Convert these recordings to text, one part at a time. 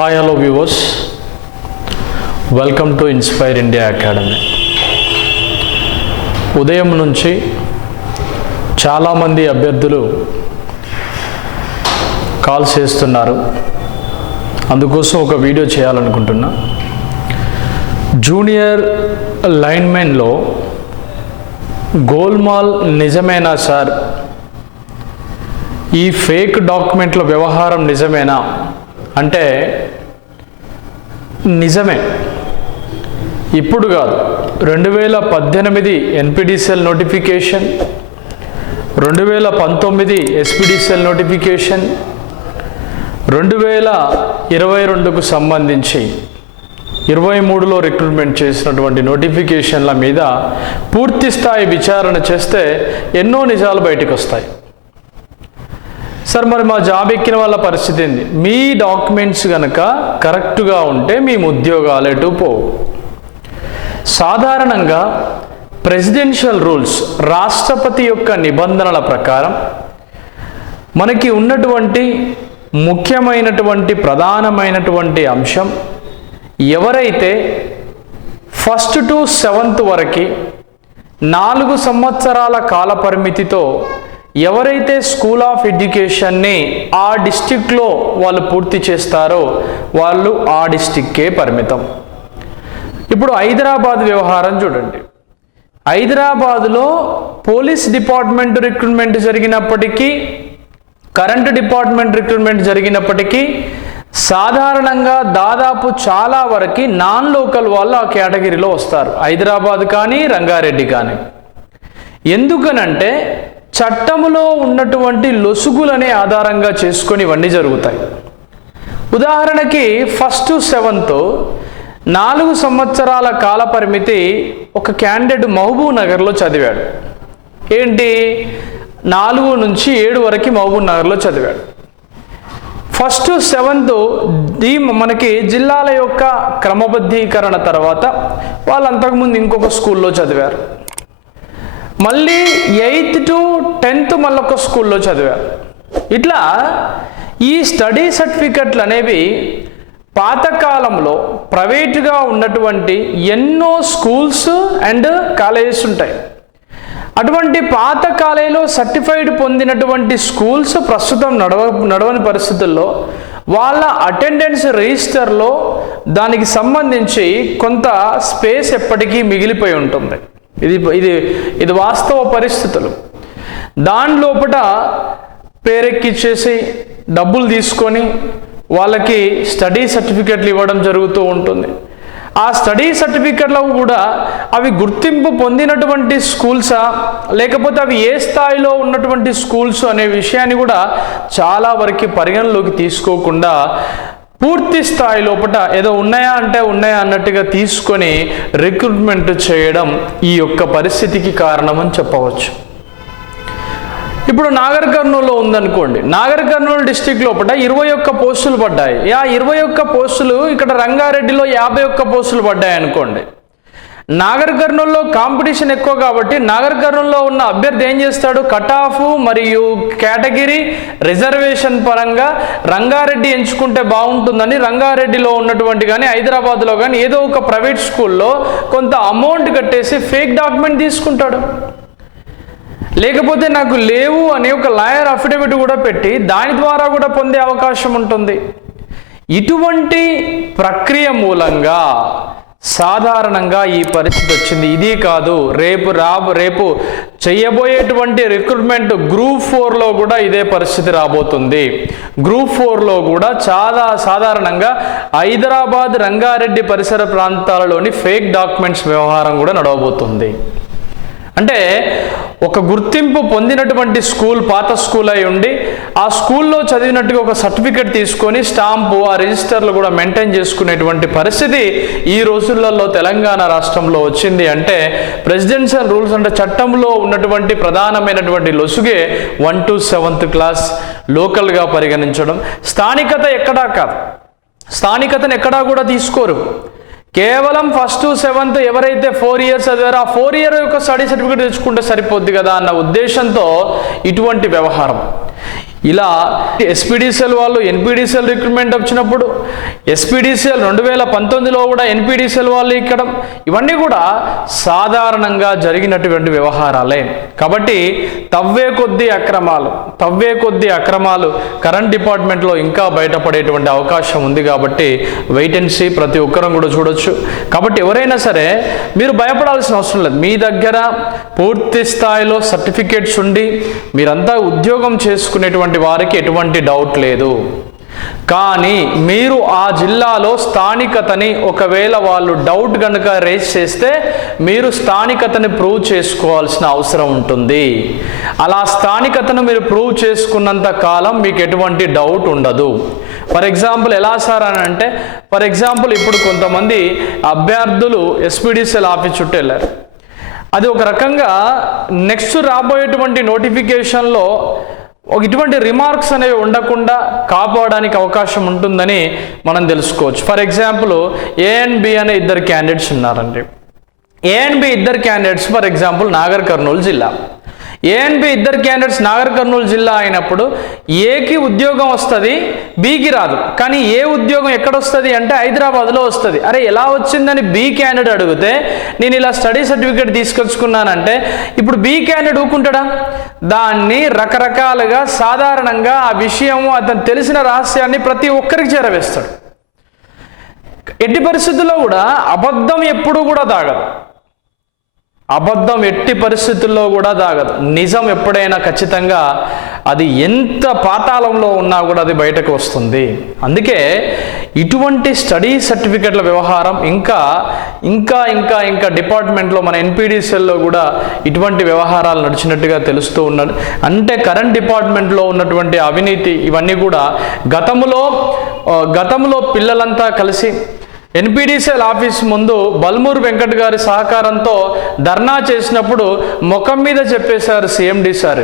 Hi hello viewers, welcome to inspire India academy. ఉదయం నుంచి చాలామంది అభ్యర్థులు కాల్స్ చేస్తున్నారు. అందుకోసం ఒక వీడియో చేయాలనుకుంటున్నా. జూనియర్ లైన్మెన్లో గోల్మాల్ నిజమేనా సార్? ఈ ఫేక్ డాక్యుమెంట్ల వ్యవహారం నిజమేనా అంటే నిజమే. ఇప్పుడు కాదు, 2018 ఎన్పిడిసిఎల్ నోటిఫికేషన్, 2019 ఎస్పిడిసిఎల్ నోటిఫికేషన్, 2022కు సంబంధించి 23లో రిక్రూట్మెంట్ చేసినటువంటి నోటిఫికేషన్ల మీద పూర్తి స్థాయి విచారణ చేస్తే ఎన్నో నిజాలు బయటకు వస్తాయి. సార్, మరి మా జాబ్ ఎక్కిన వాళ్ళ పరిస్థితి ఏంది? మీ డాక్యుమెంట్స్ కనుక కరెక్ట్గా ఉంటే మీ ఉద్యోగాలు ఎటు పోవు. సాధారణంగా ప్రెసిడెన్షియల్ రూల్స్, రాష్ట్రపతి యొక్క నిబంధనల ప్రకారం మనకి ఉన్నటువంటి ముఖ్యమైనటువంటి ప్రధానమైనటువంటి అంశం, ఎవరైతే 1st to 7th వరకు 4 సంవత్సరాల కాల పరిమితితో ఎవరైతే స్కూల్ ఆఫ్ ఎడ్యుకేషన్ని ఆ డిస్టిక్లో వాళ్ళు పూర్తి చేస్తారో వాళ్ళు ఆ డిస్టిక్కే పరిమితం. ఇప్పుడు హైదరాబాద్ వ్యవహారం చూడండి. హైదరాబాదులో పోలీస్ డిపార్ట్మెంట్ రిక్రూట్మెంట్ జరిగినప్పటికీ, కరెంట్ డిపార్ట్మెంట్ రిక్రూట్మెంట్ జరిగినప్పటికీ సాధారణంగా దాదాపు చాలా వరకు నాన్ లోకల్ వాళ్ళు ఆ కేటగిరీలో వస్తారు, హైదరాబాద్ కానీ రంగారెడ్డి కానీ. ఎందుకనంటే చట్టములో ఉన్నటువంటి లొసుగులనే ఆధారంగా చేసుకొని ఇవన్నీ జరుగుతాయి. ఉదాహరణకి 1st to 7th 4 సంవత్సరాల కాల పరిమితి ఒక క్యాండిడేట్ మహబూబ్ నగర్లో చదివాడు. ఏంటి, 4 నుంచి 7 వరకు మహబూబ్ నగర్లో చదివాడు. 1st to 7th మనకి జిల్లాల యొక్క క్రమబద్ధీకరణ తర్వాత వాళ్ళు అంతకుముందు ఇంకొక స్కూల్లో చదివారు. మళ్ళీ 8th to 10th మళ్ళీ ఒక స్కూల్లో చదివారు. ఇట్లా ఈ స్టడీ సర్టిఫికెట్లు అనేవి పాతకాలంలో ప్రైవేటుగా ఉన్నటువంటి ఎన్నో స్కూల్స్ అండ్ కాలేజెస్ ఉంటాయి. అటువంటి పాత కాలేజీలో సర్టిఫైడ్ పొందినటువంటి స్కూల్స్ ప్రస్తుతం నడవని పరిస్థితుల్లో వాళ్ళ అటెండెన్స్ రిజిస్టర్లో దానికి సంబంధించి కొంత స్పేస్ ఎప్పటికీ మిగిలిపోయి ఉంటుంది. ఇది వాస్తవ పరిస్థితులు. దాని లోపల పేరెక్కిచ్చేసి డబ్బులు తీసుకొని వాళ్ళకి స్టడీ సర్టిఫికెట్లు ఇవ్వడం జరుగుతూ ఉంటుంది. ఆ స్టడీ సర్టిఫికెట్లో కూడా అవి గుర్తింపు పొందినటువంటి స్కూల్సా లేకపోతే అవి ఏ స్థాయిలో ఉన్నటువంటి స్కూల్స్ అనే విషయాన్ని కూడా చాలా వరకు పరిగణలోకి తీసుకోకుండా పూర్తి స్థాయి లోపల ఏదో ఉన్నాయా అంటే ఉన్నాయా అన్నట్టుగా తీసుకొని రిక్రూట్మెంట్ చేయడం ఈ యొక్క పరిస్థితికి కారణమని చెప్పవచ్చు. ఇప్పుడు నాగర్ కర్నూలులో ఉందనుకోండి. నాగర్ కర్నూలు డిస్టిక్ లోపల 21 పోస్టులు పడ్డాయి. 21 పోస్టులు ఇక్కడ రంగారెడ్డిలో 51 పోస్టులు పడ్డాయి అనుకోండి. నాగర్ కర్నూలులో కాంపిటీషన్ ఎక్కువ కాబట్టి నాగర్ కర్నూలులో ఉన్న అభ్యర్థి ఏం చేస్తాడు, కట్ ఆఫ్ మరియు కేటగిరీ రిజర్వేషన్ పరంగా రంగారెడ్డి ఎంచుకుంటే బాగుంటుందని రంగారెడ్డిలో ఉన్నటువంటి కానీ హైదరాబాద్లో కానీ ఏదో ఒక ప్రైవేట్ స్కూల్లో కొంత అమౌంట్ కట్టేసి ఫేక్ డాక్యుమెంట్ తీసుకుంటాడు. లేకపోతే నాకు లేవు అనే ఒక లాయర్ అఫిడవిట్ కూడా పెట్టి దాని ద్వారా కూడా పొందే అవకాశం ఉంటుంది. ఇటువంటి ప్రక్రియ మూలంగా సాధారణంగా ఈ పరిస్థితి వచ్చింది. ఇది కాదు, రేపు చేయబోయేటువంటి రిక్రూట్మెంట్ గ్రూప్ 4లో కూడా ఇదే పరిస్థితి రాబోతుంది. గ్రూప్ 4లో కూడా చాలా సాధారణంగా హైదరాబాద్, రంగారెడ్డి పరిసర ప్రాంతాలలోని ఫేక్ డాక్యుమెంట్స్ వ్యవహారం కూడా నడవబోతుంది. అంటే ఒక గుర్తింపు పొందినటువంటి స్కూల్ పాత స్కూల్ అయి ఉండి ఆ స్కూల్లో చదివినట్టుగా ఒక సర్టిఫికెట్ తీసుకొని స్టాంపు ఆ రిజిస్టర్లు కూడా మెయింటైన్ చేసుకునేటువంటి పరిస్థితి ఈ రోజులలో తెలంగాణ రాష్ట్రంలో వచ్చింది. అంటే ప్రెసిడెన్షియల్ రూల్స్ అంటే చట్టంలో ఉన్నటువంటి ప్రధానమైనటువంటి లొసుగే 1 to 7th క్లాస్ లోకల్గా పరిగణించడం. స్థానికత ఎక్కడా కాదు, స్థానికతను ఎక్కడా కూడా తీసుకోరు. కేవలం 1st to 7th ఎవరైతే 4 years చదివారో ఆ 4 year యొక్క స్టడీ సర్టిఫికేట్ తెచ్చుకుంటే సరిపోద్ది కదా అన్న ఉద్దేశంతో ఇటువంటి వ్యవహారం. ఇలా ఎస్పీడీసీఎల్ వాళ్ళు ఎన్పీడీసీఎల్ రిక్రూట్మెంట్ వచ్చినప్పుడు ఎస్పీడీసీఎల్ 2019లో కూడా ఎన్పీడీసీఎల్ వాళ్ళు ఇక్కడ ఇవన్నీ కూడా సాధారణంగా జరిగినటువంటి వ్యవహారాలే. కాబట్టి తవ్వే కొద్ది అక్రమాలు కరెంట్ డిపార్ట్మెంట్లో ఇంకా బయటపడేటువంటి అవకాశం ఉంది. కాబట్టి వెయిట్ అండ్ సీ ప్రతి ఒక్కరం కూడా చూడొచ్చు. కాబట్టి ఎవరైనా సరే మీరు భయపడాల్సిన అవసరం లేదు. మీ దగ్గర పూర్తి స్థాయిలో సర్టిఫికేట్స్ ఉండి మీరంతా ఉద్యోగం చేసుకునేటువంటి వారికి ఎటువంటి డౌట్ లేదు. కానీ మీరు ఆ జిల్లాలో స్థానికతని ఒకవేళ వాళ్ళు డౌట్ కనుక రేజ్ చేస్తే మీరు స్థానికతని ప్రూవ్ చేసుకోవాల్సిన అవసరం ఉంటుంది. అలా స్థానికతను మీరు ప్రూవ్ చేసుకున్నంత కాలం మీకు ఎటువంటి డౌట్ ఉండదు. ఫర్ ఎగ్జాంపుల్ ఎలా సార్ అని అంటే, ఫర్ ఎగ్జాంపుల్ ఇప్పుడు కొంతమంది అభ్యర్థులు ఎస్పీడీసీఎల్ ఆఫీస్ చుట్టూ వెళ్ళారు. అది ఒక రకంగా నెక్స్ట్ రాబోయేటువంటి నోటిఫికేషన్లో ఇటువంటి రిమార్క్స్ అనేవి ఉండకుండా కాపాడడానికి అవకాశం ఉంటుందని మనం తెలుసుకోవచ్చు. For example A and B అనే ఇద్దరు క్యాండిడేట్స్ ఉన్నారండి. ఏ అండ్ బి ఇద్దరు candidates for example Nagar Kurnool జిల్లా. ఏ అండ్ బి ఇద్దరు క్యాండిడేట్స్ నాగర్ కర్నూలు జిల్లా అయినప్పుడు ఏకి ఉద్యోగం వస్తుంది, బికి రాదు. కానీ ఏ ఉద్యోగం ఎక్కడ వస్తుంది అంటే హైదరాబాద్లో వస్తుంది. అరే ఎలా వచ్చిందని బి క్యాండిడేట్ అడిగితే నేను ఇలా స్టడీ సర్టిఫికేట్ తీసుకొచ్చుకున్నానంటే ఇప్పుడు బి క్యాండిడేట్ ఊరుకుంటాడా? దాన్ని రకరకాలుగా సాధారణంగా ఆ విషయము అతను తెలిసిన రహస్యాన్ని ప్రతి ఒక్కరికి చేరవేస్తాడు. ఎట్టి పరిస్థితుల్లో కూడా అబద్ధం ఎప్పుడూ కూడా దాగదు. అబద్ధం ఎట్టి పరిస్థితుల్లో కూడా దాగదు. నిజం ఎప్పుడైనా ఖచ్చితంగా అది ఎంత పాతాళంలో ఉన్నా కూడా అది బయటకు వస్తుంది. అందుకే ఇటువంటి స్టడీ సర్టిఫికెట్ల వ్యవహారం ఇంకా ఇంకా ఇంకా ఇంకా డిపార్ట్మెంట్లో మన ఎన్పీడీసీఎల్లో కూడా ఇటువంటి వ్యవహారాలు నడిచినట్టుగా తెలుస్తూ ఉన్నది. అంటే కరెంట్ డిపార్ట్మెంట్లో ఉన్నటువంటి అవినీతి ఇవన్నీ కూడా గతంలో పిల్లలంతా కలిసి ఎన్పీడీసీఎల్ ఆఫీస్ ముందు బల్మూరు వెంకట్ గారి సహకారంతో ధర్నా చేసినప్పుడు ముఖం మీద చెప్పేశారు సీఎండీ సార్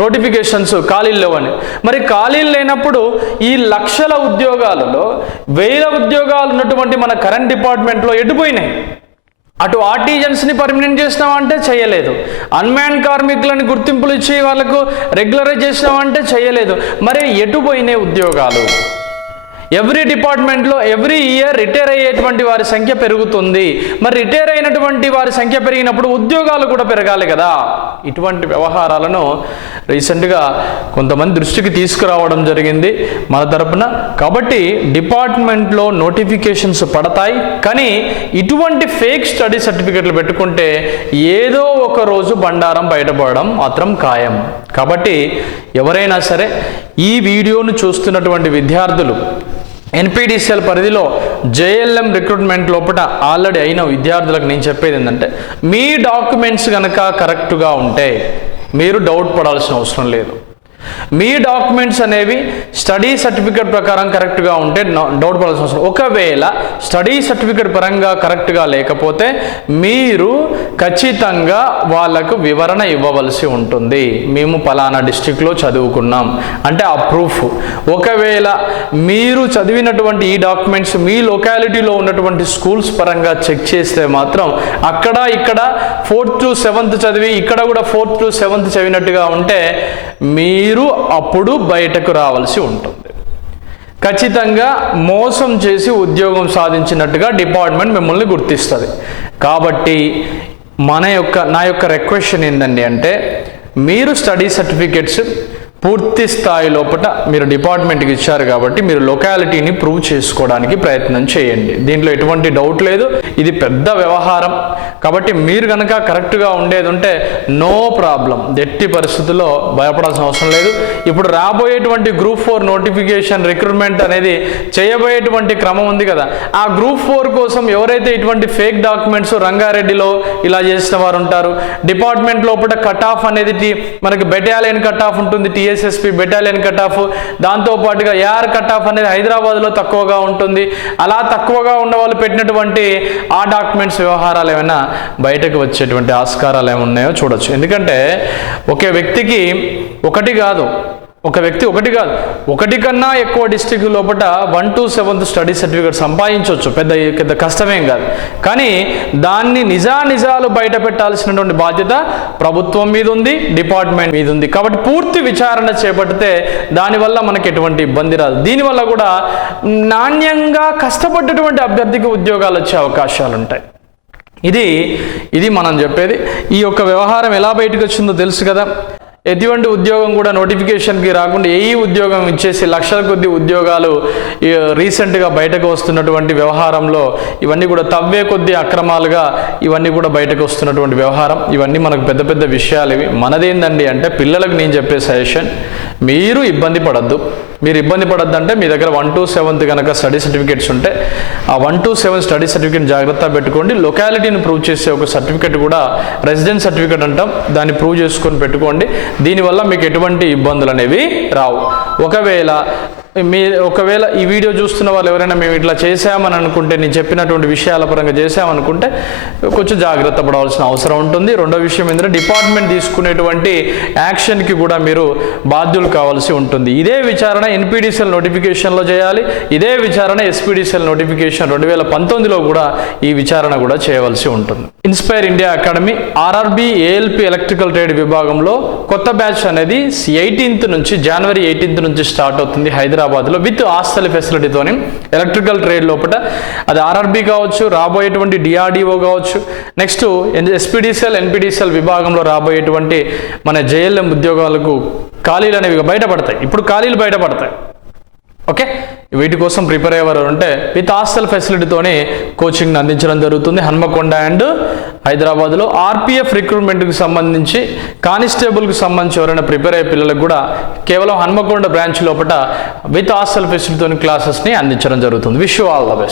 నోటిఫికేషన్స్ ఖాళీలు లేవని. మరి ఖాళీలు లేనప్పుడు ఈ లక్షల ఉద్యోగాలలో 1000 ఉద్యోగాలు ఉన్నటువంటి మన కరెంట్ డిపార్ట్మెంట్లో ఎటుపోయినాయి? అటు ఆర్టిజన్స్ని పర్మనెంట్ చేసినామంటే చేయలేదు, అన్మ్యాన్ కార్మికులను గుర్తింపులు ఇచ్చి వాళ్ళకు రెగ్యులరైజ్ చేసినామంటే చేయలేదు. మరి ఎటుపోయినాయి ఉద్యోగాలు? ఎవ్రీ డిపార్ట్మెంట్లో ఎవ్రీ ఇయర్ రిటైర్ అయ్యేటువంటి వారి సంఖ్య పెరుగుతుంది. మరి రిటైర్ అయినటువంటి వారి సంఖ్య పెరిగినప్పుడు ఉద్యోగాలు కూడా పెరగాలి కదా. ఇటువంటి వ్యవహారాలను రీసెంట్గా కొంతమంది దృష్టికి తీసుకురావడం జరిగింది మన తరపున. కాబట్టి డిపార్ట్మెంట్లో నోటిఫికేషన్స్ పడతాయి, కానీ ఇటువంటి ఫేక్ స్టడీ సర్టిఫికెట్లు పెట్టుకుంటే ఏదో ఒక రోజు బండారం బయటపడడం మాత్రం ఖాయం. కాబట్టి ఎవరైనా సరే ఈ వీడియోను చూస్తున్నటువంటి విద్యార్థులు ఎన్పీడీసీఎల్ పరిధిలో జేఎల్ఎం రిక్రూట్మెంట్ లోపల ఆల్రెడీ అయిన విద్యార్థులకు నేను చెప్పేది ఏంటంటే, మీ డాక్యుమెంట్స్ కనుక కరెక్ట్గా ఉంటే మీరు డౌట్ పడాల్సిన అవసరం లేదు. మీ డాక్యుమెంట్స్ అనేవి స్టడీ సర్టిఫికేట్ ప్రకారం కరెక్ట్గా ఉంటే డౌట్ పడాల్సిన అవసరం. ఒకవేళ స్టడీ సర్టిఫికేట్ పరంగా కరెక్ట్గా లేకపోతే మీరు ఖచ్చితంగా వాళ్ళకు వివరణ ఇవ్వవలసి ఉంటుంది. మేము పలానా డిస్ట్రిక్ట్లో చదువుకున్నాం అంటే ఆ ప్రూఫ్. ఒకవేళ మీరు చదివినటువంటి ఈ డాక్యుమెంట్స్ మీ లొకాలిటీలో ఉన్నటువంటి స్కూల్స్ పరంగా చెక్ చేస్తే మాత్రం అక్కడ ఇక్కడ 4th to 7th చదివి ఇక్కడ కూడా 4th to 7th చదివినట్టుగా ఉంటే మీరు అప్పుడు బయటకు రావాల్సి ఉంటుంది. ఖచ్చితంగా మోసం చేసి ఉద్యోగం సాధించినట్టుగా డిపార్ట్మెంట్ మిమ్మల్ని గుర్తిస్తుంది. కాబట్టి నా యొక్క రిక్వెస్ట్ ఏంటండి అంటే, మీరు స్టడీ సర్టిఫికెట్స్ పూర్తి స్థాయి లోపల మీరు డిపార్ట్మెంట్కి ఇచ్చారు కాబట్టి మీరు లొకాలిటీని ప్రూవ్ చేసుకోవడానికి ప్రయత్నం చేయండి. దీంట్లో ఎటువంటి డౌట్ లేదు. ఇది పెద్ద వ్యవహారం కాబట్టి మీరు కనుక కరెక్ట్గా ఉండేది ఉంటే నో ప్రాబ్లం, ఎట్టి పరిస్థితుల్లో భయపడాల్సిన అవసరం లేదు. ఇప్పుడు రాబోయేటువంటి గ్రూప్ 4 నోటిఫికేషన్ రిక్రూట్మెంట్ అనేది చేయబోయేటువంటి క్రమం ఉంది కదా, ఆ గ్రూప్ 4 కోసం ఎవరైతే ఇటువంటి ఫేక్ డాక్యుమెంట్స్ రంగారెడ్డిలో ఇలా చేసిన వారు ఉంటారు, డిపార్ట్మెంట్ లోపల కట్ ఆఫ్ అనేది మనకి బెటాలియన్ కట్ ఆఫ్ ఉంటుంది, టీఎస్ఎస్పి బెటాలియన్ కట్ ఆఫ్, దాంతోపాటుగా ఏఆర్ కట్ ఆఫ్ అనేది హైదరాబాద్లో తక్కువగా ఉంటుంది. అలా తక్కువగా ఉన్న వాళ్ళు పెట్టినటువంటి ఆ డాక్యుమెంట్స్ వ్యవహారాలు ఏమైనా బయటకు వచ్చేటువంటి ఆస్కారాలు ఏమున్నాయో చూడొచ్చు. ఎందుకంటే ఒకే వ్యక్తికి ఒకటి కాదు ఒక వ్యక్తి ఒకటి కాదు, ఒకటి కన్నా ఎక్కువ డిస్ట్రిక్ట్ లోపల 1 to 7th స్టడీ సర్టిఫికేట్ సంపాదించవచ్చు, పెద్ద కష్టమేం కాదు. కానీ దాన్ని నిజాలు బయట పెట్టాల్సినటువంటి బాధ్యత ప్రభుత్వం మీద ఉంది, డిపార్ట్మెంట్ మీద ఉంది. కాబట్టి పూర్తి విచారణ చేపడితే దానివల్ల మనకి ఎటువంటి ఇబ్బంది రాదు. దీనివల్ల కూడా నాణ్యంగా కష్టపడ్డటువంటి అభ్యర్థికి ఉద్యోగాలు వచ్చే అవకాశాలు ఉంటాయి. ఇది మనం చెప్పేది. ఈ యొక్క వ్యవహారం ఎలా బయటకు వచ్చిందో తెలుసు కదా. ఎటువంటి ఉద్యోగం కూడా నోటిఫికేషన్కి రాకుండా ఉద్యోగం ఇచ్చేసి లక్షల కొద్ది ఉద్యోగాలు రీసెంట్గా బయటకు వస్తున్నటువంటి వ్యవహారంలో ఇవన్నీ కూడా తవ్వే కొద్ది అక్రమాలుగా ఇవన్నీ కూడా బయటకు వస్తున్నటువంటి వ్యవహారం. ఇవన్నీ మనకు పెద్ద విషయాలు. ఇవి మనదేందండి అంటే పిల్లలకు నేను చెప్పే సజెషన్, మీరు ఇబ్బంది పడద్దు. మీరు ఇబ్బంది పడద్దు అంటే మీ దగ్గర 1 to 7th కనుక స్టడీ సర్టిఫికేట్స్ ఉంటే ఆ 1 to 7 స్టడీ సర్టిఫికేట్ జాగ్రత్తగా పెట్టుకోండి. లొకాలిటీని ప్రూవ్ చేసే ఒక సర్టిఫికేట్ కూడా రెసిడెన్స్ సర్టిఫికేట్ అంటాం, దాన్ని ప్రూవ్ చేసుకొని పెట్టుకోండి. దీనివల్ల మీకు ఎటువంటి ఇబ్బందులు అనేవి రావు. ఒకవేళ ఈ వీడియో చూస్తున్న వాళ్ళు ఎవరైనా మేము ఇట్లా చేసామని అనుకుంటే, నేను చెప్పినటువంటి విషయాల పరంగా చేసామనుకుంటే కొంచెం జాగ్రత్త పడవలసిన అవసరం ఉంటుంది. రెండో విషయం ఏంటంటే డిపార్ట్మెంట్ తీసుకునేటువంటి యాక్షన్కి కూడా మీరు బాధ్యులు కావాల్సి ఉంటుంది. ఇదే విచారణ ఎన్పీడీసీఎల్ నోటిఫికేషన్లో చేయాలి. ఇదే విచారణ ఎస్పీడీసీఎల్ నోటిఫికేషన్ 2019లో కూడా ఈ విచారణ కూడా చేయవలసి ఉంటుంది. Inspire India academy RRB ALP electrical trade విభాగంలో కొత్త బ్యాచ్ అనేది January 18th నుంచి స్టార్ట్ అవుతుంది హైదరాబాద్లో విత్ హాస్టల్ ఫెసిలిటీతోని. ఎలక్ట్రికల్ ట్రేడ్ లోపల అది ఆర్ఆర్బీ కావచ్చు, రాబోయేటువంటి డిఆర్డిఓ కావచ్చు, నెక్స్ట్ ఎస్పీడీసీఎల్ ఎన్పీడీసీఎల్ విభాగంలో రాబోయేటువంటి మన జేఎల్ఎం ఉద్యోగాలకు ఖాళీలు అనేవి బయటపడతాయి. ఇప్పుడు ఖాళీలు బయటపడతాయి. ఓకే, వీటి కోసం ప్రిపేర్ అయ్యేవారు ఉంటే విత్ హాస్టల్ ఫెసిలిటీతోనే కోచింగ్ అందించడం జరుగుతుంది హన్మకొండ అండ్ హైదరాబాద్లో. ఆర్పిఎఫ్ రిక్రూట్మెంట్కి సంబంధించి కానిస్టేబుల్కి సంబంధించి ఎవరైనా ప్రిపేర్ అయ్యే పిల్లలకు కూడా కేవలం హన్మకొండ బ్రాంచ్ లోపల విత్ హాస్టల్ ఫెసిలిటీతోని క్లాసెస్ని అందించడం జరుగుతుంది. Wish you all the best.